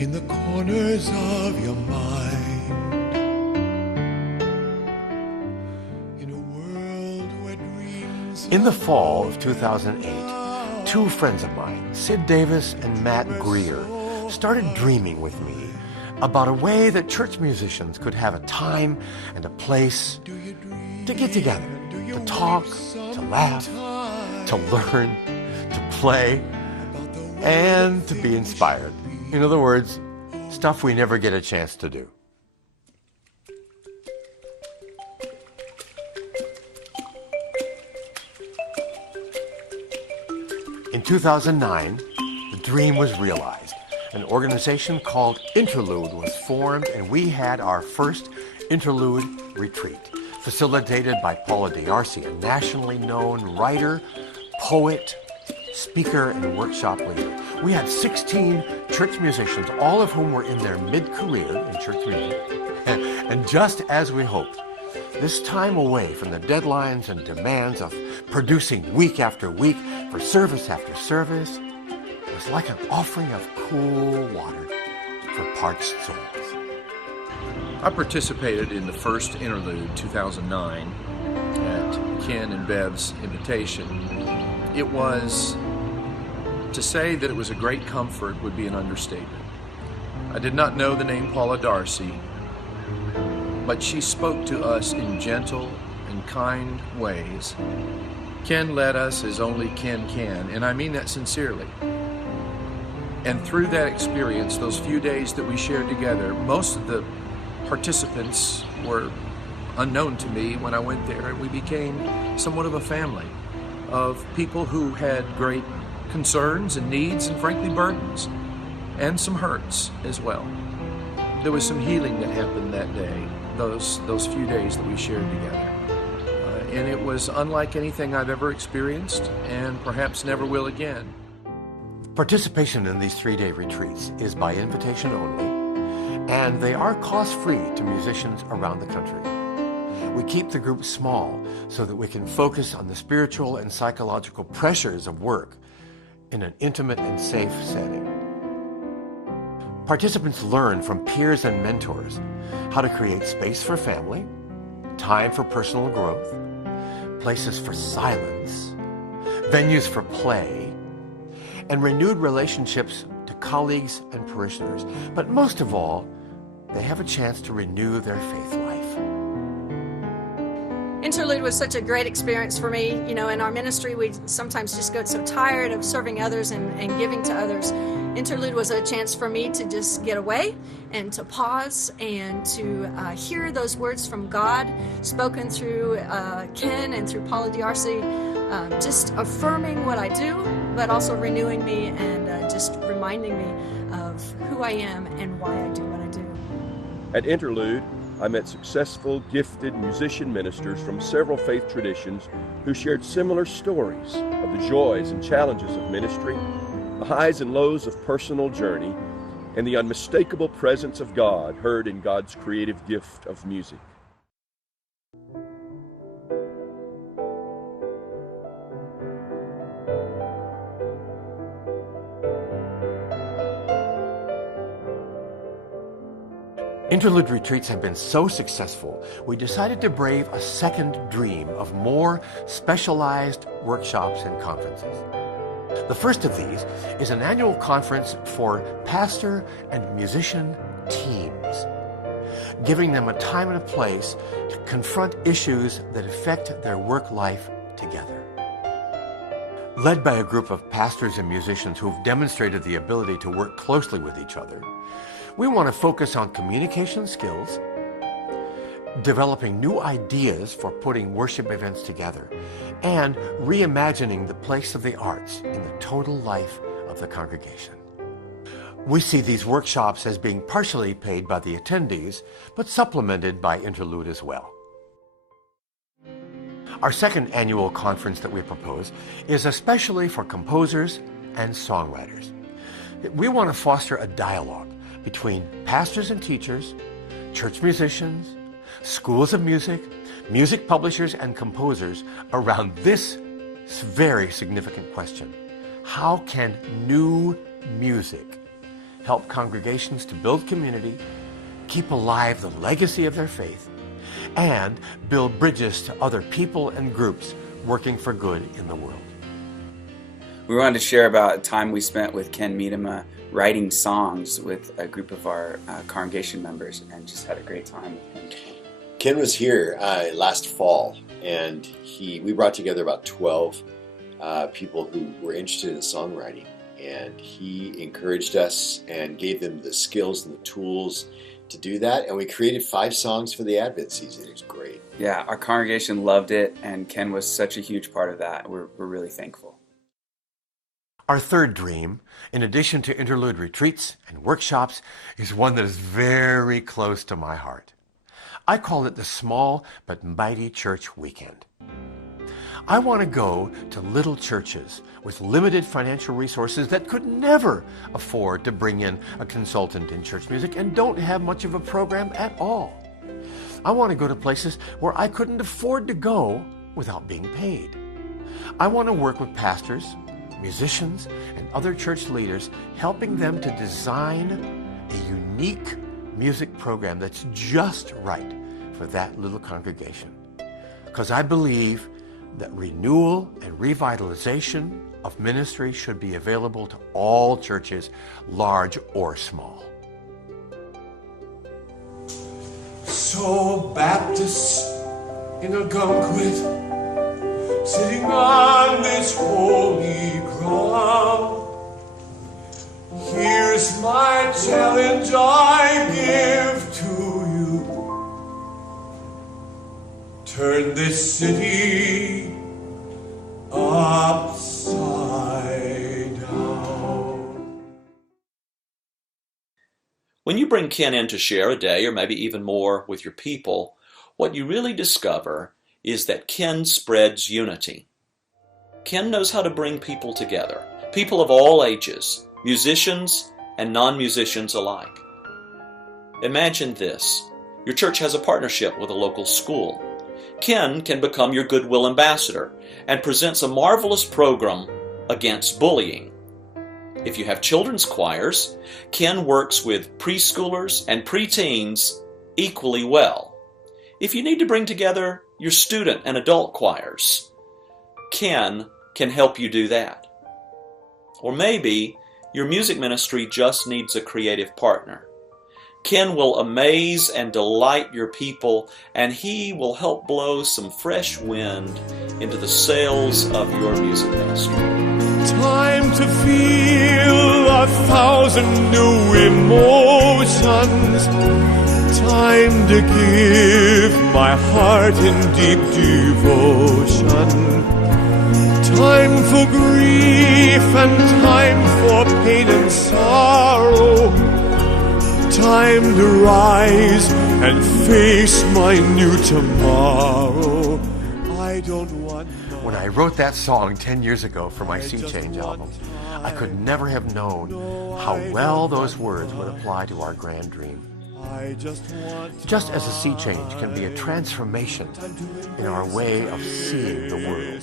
in the corners of your mind. In a world where dreams In the fall of 2008, two friends of mine, Sid Davis and Matt Greer, started dreaming with me about a way that church musicians could have a time and a place to get together, to talk, to laugh, to learn, to play, and to be inspired. In other words, stuff we never get a chance to do. In 2009, the dream was realized. An organization called Interlude was formed, and we had our first Interlude Retreat, facilitated by Paula D'Arcy, a nationally known writer, poet, speaker, and workshop leader. We had 16 church musicians, all of whom were in their mid-career in church music. And just as we hoped, this time away from the deadlines and demands of producing week after week for service after service was like an offering of cool water for parched souls. I participated in the first Interlude 2009 at Ken and Bev's invitation. It was, to say that it was a great comfort would be an understatement. I did not know the name Paula D'Arcy, but she spoke to us in gentle and kind ways. Ken led us as only Ken can, and I mean that sincerely. And through that experience, those few days that we shared together, most of the participants were unknown to me when I went there, and we became somewhat of a family of people who had great concerns and needs and frankly burdens, and some hurts as well. There was some healing that happened that day, those few days that we shared together. And it was unlike anything I've ever experienced, and perhaps never will again. Participation in these three-day retreats is by invitation only, and they are cost-free to musicians around the country. We keep the group small so that we can focus on the spiritual and psychological pressures of work in an intimate and safe setting. Participants learn from peers and mentors how to create space for family, time for personal growth, places for silence, venues for play, and renewed relationships to colleagues and parishioners. But most of all, they have a chance to renew their faith life. Interlude was such a great experience for me. You know, in our ministry, we sometimes just get so tired of serving others and giving to others. Interlude was a chance for me to just get away and to pause and to hear those words from God spoken through Ken and through Paula D'Arcy, just affirming what I do, but also renewing me and just reminding me of who I am and why I do what I do. At Interlude, I met successful, gifted musician ministers from several faith traditions who shared similar stories of the joys and challenges of ministry, the highs and lows of personal journey, and the unmistakable presence of God heard in God's creative gift of music. Interlude retreats have been so successful, we decided to brave a second dream of more specialized workshops and conferences. The first of these is an annual conference for pastor and musician teams, giving them a time and a place to confront issues that affect their work life together. Led by a group of pastors and musicians who've demonstrated the ability to work closely with each other, we want to focus on communication skills, developing new ideas for putting worship events together, and reimagining the place of the arts in the total life of the congregation. We see these workshops as being partially paid by the attendees, but supplemented by Interlude as well. Our second annual conference that we propose is especially for composers and songwriters. We want to foster a dialogue between pastors and teachers, church musicians, schools of music, music publishers, and composers around this very significant question. How can new music help congregations to build community, keep alive the legacy of their faith, and build bridges to other people and groups working for good in the world. We wanted to share about time we spent with Ken Medema writing songs with a group of our congregation members, and just had a great time with him. Ken was here last fall, and we brought together about 12 people who were interested in songwriting, and he encouraged us and gave them the skills and the tools to do that, and we created 5 songs for the Advent season. It was great. Yeah, our congregation loved it, and Ken was such a huge part of that. We're really thankful. Our third dream, in addition to interlude retreats and workshops, is one that is very close to my heart. I call it the Small but Mighty Church Weekend. I want to go to little churches with limited financial resources that could never afford to bring in a consultant in church music and don't have much of a program at all. I want to go to places where I couldn't afford to go without being paid. I want to work with pastors, musicians, and other church leaders, helping them to design a unique music program that's just right for that little congregation. Because I believe that renewal and revitalization of ministry should be available to all churches, large or small. So Baptists in Algonquin, sitting on this holy ground, here's my challenge I give to you. Turn this city upside down. When you bring Ken in to share a day, or maybe even more, with your people, what you really discover is that Ken spreads unity. Ken knows how to bring people together, people of all ages, musicians and non-musicians alike. Imagine this. Your church has a partnership with a local school. Ken can become your goodwill ambassador and presents a marvelous program against bullying. If you have children's choirs, Ken works with preschoolers and preteens equally well. If you need to bring together your student and adult choirs, Ken can help you do that. Or maybe your music ministry just needs a creative partner. Ken will amaze and delight your people, and he will help blow some fresh wind into the sails of your music ministry. Time to feel 1,000 new emotions. Time to give my heart in deep devotion. Time for grief and time for pain and sorrow. Time to rise and face my new tomorrow. I don't want no. When I wrote that song 10 years ago for my Sea Change album, I could never have known how well those words would apply to our grand dream. Just as a sea change can be a transformation in our way of seeing the world,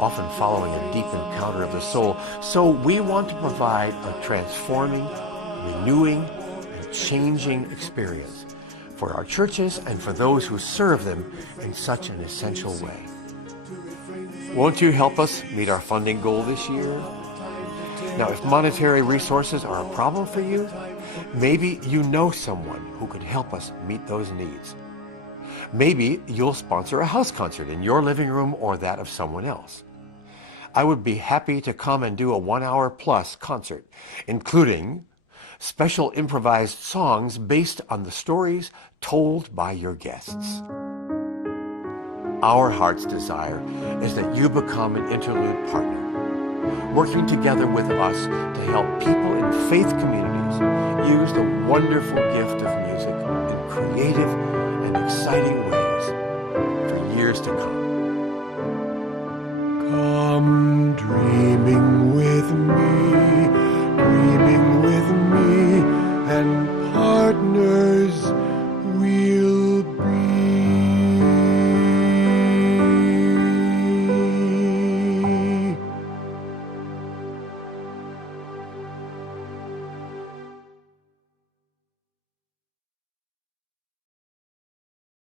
often following a deep encounter of the soul, so we want to provide a transforming, renewing, and changing experience for our churches and for those who serve them in such an essential way. Won't you help us meet our funding goal this year? Now, if monetary resources are a problem for you, maybe you know someone who could help us meet those needs. Maybe you'll sponsor a house concert in your living room or that of someone else. I would be happy to come and do a 1-hour plus concert, including special improvised songs based on the stories told by your guests. Our heart's desire is that you become an Interlude partner, working together with us to help people in faith communities use the wonderful gift of music in creative and exciting ways for years to come. Come dreaming with me